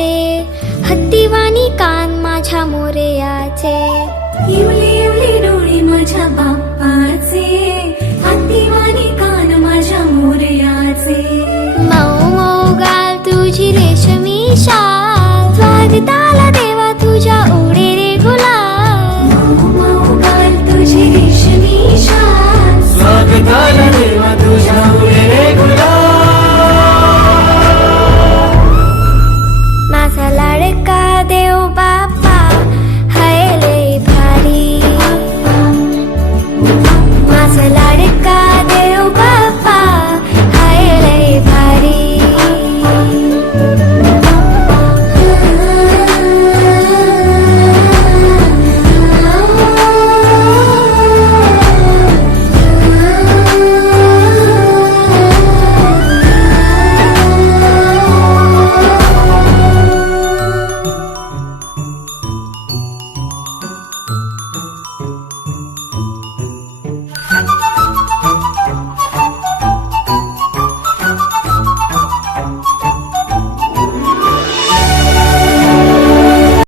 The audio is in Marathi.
मोरयाचे, हत्तीवाणी कान माझ्या मोरयाचे. इवले इवले डोळे माझ्या बाप्पाचे, हत्तीवाणी कान माझ्या मोरयाचे. मऊ मऊ गाल तुझी रेशमी शाल, स्वागता